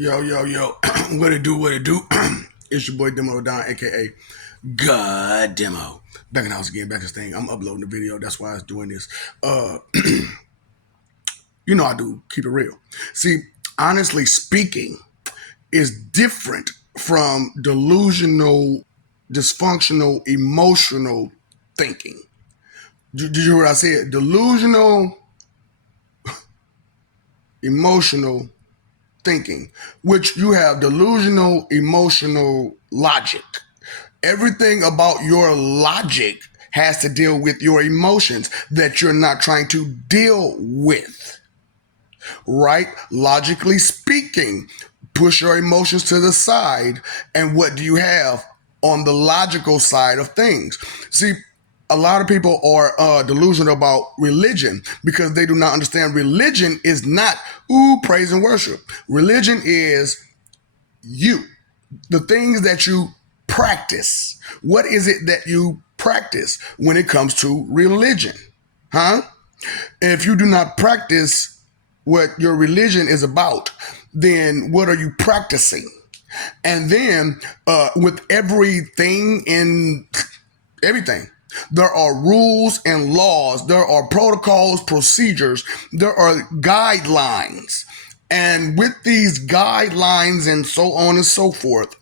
Yo, yo, yo. What it do, what it do? It's your boy Demo Don, aka God Demo. Back in the house again, back in this thing. I'm uploading the video. That's why I was doing this. Uh I do keep it real. See, honestly speaking, is different from delusional, dysfunctional, emotional thinking. Did you hear what I said? Delusional, emotional thinking, which you have delusional, emotional logic. Everything about your logic has to deal with your emotions that you're not trying to deal with, right? Logically speaking, push your emotions to the side, and what do you have on the logical side of things? See, a lot of people are delusional about religion because they do not understand religion is not praise and worship. Religion is you, the things that you practice. What is it that you practice when it comes to religion? Huh? If you do not practice what your religion is about, then what are you practicing? And then with everything in everything, there are rules and laws, there are protocols, procedures, there are guidelines. And with these guidelines and so on and so forth,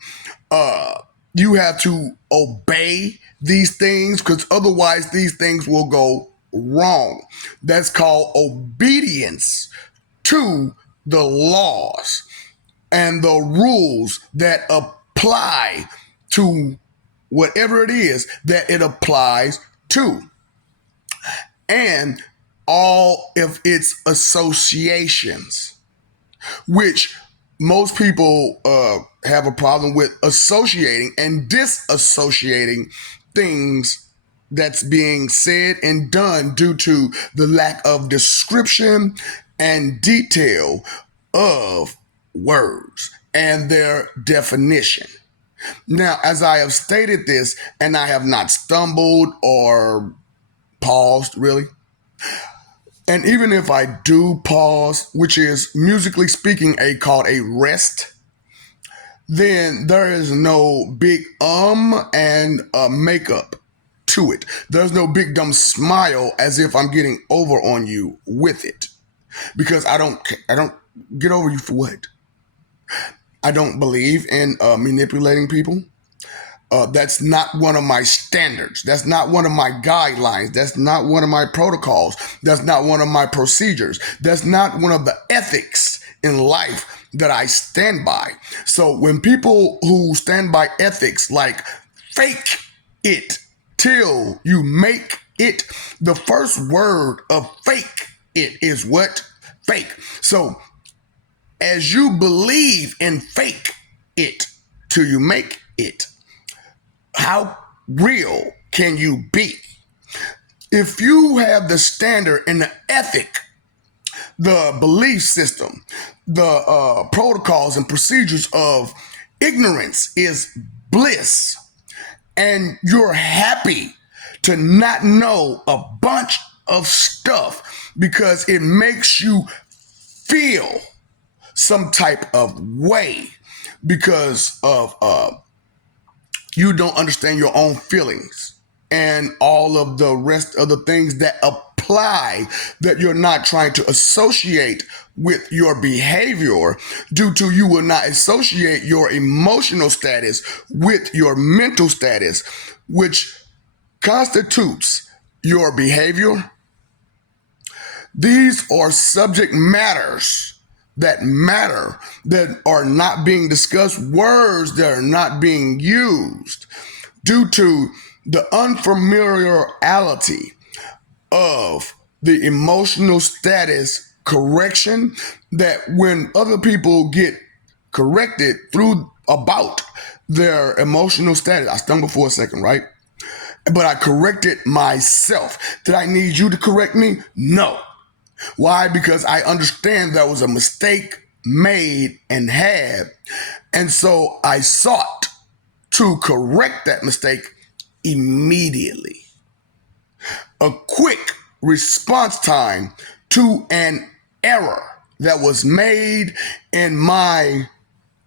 you have to obey these things because otherwise these things will go wrong. That's called obedience to the laws and the rules that apply to whatever it is that it applies to. And all of its associations, which most people have a problem with associating and disassociating things that's being said and done due to the lack of description and detail of words and their definition. Now, as I have stated this, and I have not stumbled or paused really, and even if I do pause, which is musically speaking called a rest, then there is no big and makeup to it. There's no big dumb smile as if I'm getting over on you with it, because I don't get over you for what? I don't believe in manipulating people. That's not one of my standards. That's not one of my guidelines. That's not one of my protocols. That's not one of my procedures. That's not one of the ethics in life that I stand by. So when people who stand by ethics like fake it till you make it, the first word of fake it is what? Fake. So as you believe in fake it till you make it, how real can you be? If you have the standard and the ethic, the belief system, the protocols and procedures of ignorance is bliss, and you're happy to not know a bunch of stuff because it makes you feel some type of way because of you don't understand your own feelings and all of the rest of the things that apply that you're not trying to associate with your behavior due to you will not associate your emotional status with your mental status, which constitutes your behavior. These are subject matters that matter, that are not being discussed, words that are not being used due to the unfamiliarity of the emotional status correction, that when other people get corrected through about their emotional status, I stumbled for a second, right? But I corrected myself. Did I need you to correct me? No. Why? Because I understand there was a mistake made and had. And so I sought to correct that mistake immediately. A quick response time to an error that was made in my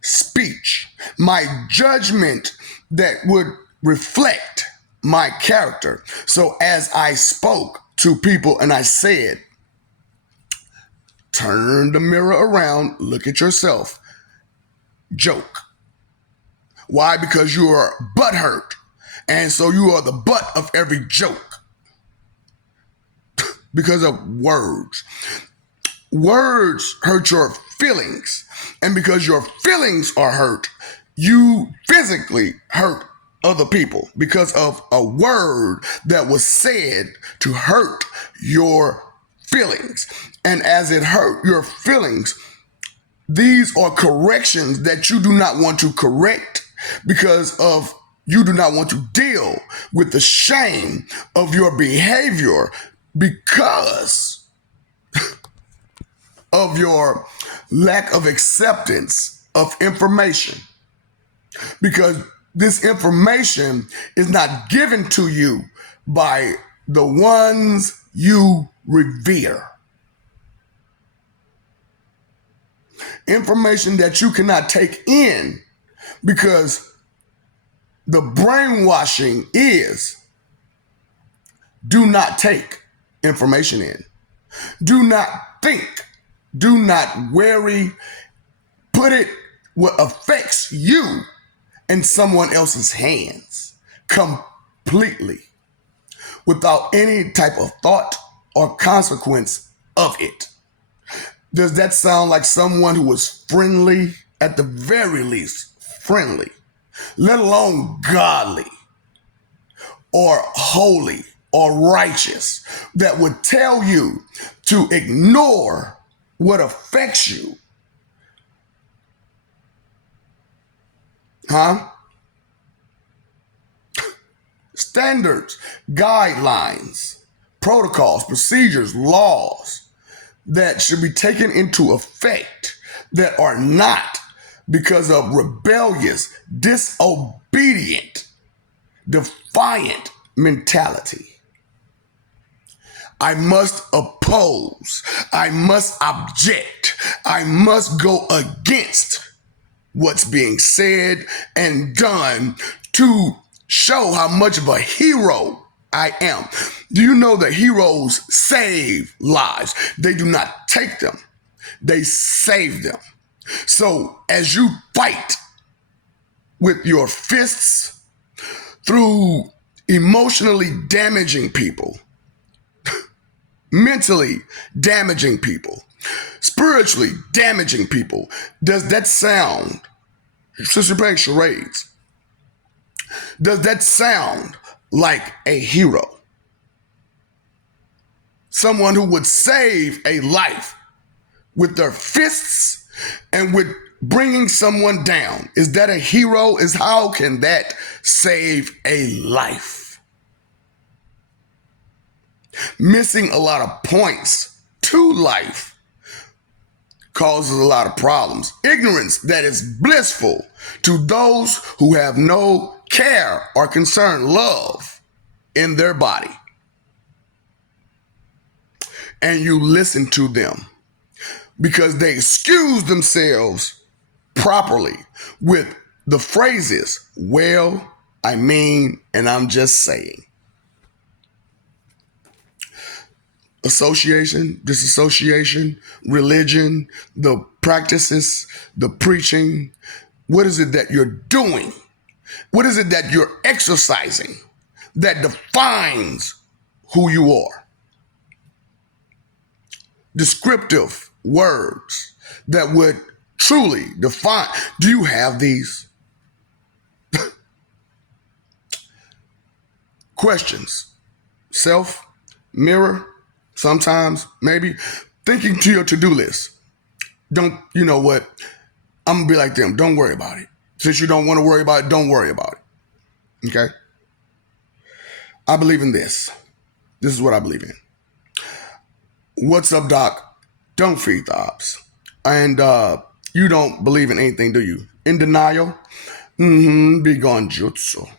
speech, my judgment that would reflect my character. So as I spoke to people and I said, turn the mirror around, look at yourself, joke. Why? Because you are butthurt. And so you are the butt of every joke because of words. Words hurt your feelings. And because your feelings are hurt, you physically hurt other people because of a word that was said to hurt your feelings. And as it hurt your feelings, these are corrections that you do not want to correct because of you do not want to deal with the shame of your behavior because of your lack of acceptance of information. Because this information is not given to you by the ones you revere. Information that you cannot take in because the brainwashing is do not take information in. Do not think. Do not worry. Put it what affects you in someone else's hands completely without any type of thought or consequence of it. Does that sound like someone who was friendly, at the very least friendly, let alone godly or holy or righteous, that would tell you to ignore what affects you? Standards, guidelines, protocols, procedures, laws that should be taken into effect that are not because of rebellious, disobedient, defiant mentality. I must oppose. I must object. I must go against what's being said and done to show how much of a hero I am. Do you know that heroes save lives? They do not take them. They save them. So as you fight with your fists through emotionally damaging people, mentally damaging people, spiritually damaging people, does that sound, since you're playing charades, does that sound like a hero? Someone who would save a life with their fists and with bringing someone down. Is that a hero? How can that save a life? Missing a lot of points to life causes a lot of problems. Ignorance that is blissful to those who have no care or concern, love in their body. And you listen to them because they excuse themselves properly with the phrases, well, I mean, and I'm just saying. Association, disassociation, religion, the practices, the preaching. What is it that you're doing? What is it that you're exercising that defines who you are? Descriptive words that would truly define. Do you have these? Questions. Self, mirror, sometimes, maybe. Thinking to your to-do list. Don't, you know what? I'm going to be like them. Don't worry about it. Since you don't want to worry about it, don't worry about it. Okay? I believe in this. This is what I believe in. What's up, Doc? Don't feed the ops. And you don't believe in anything, do you? In denial? Be gone jutsu.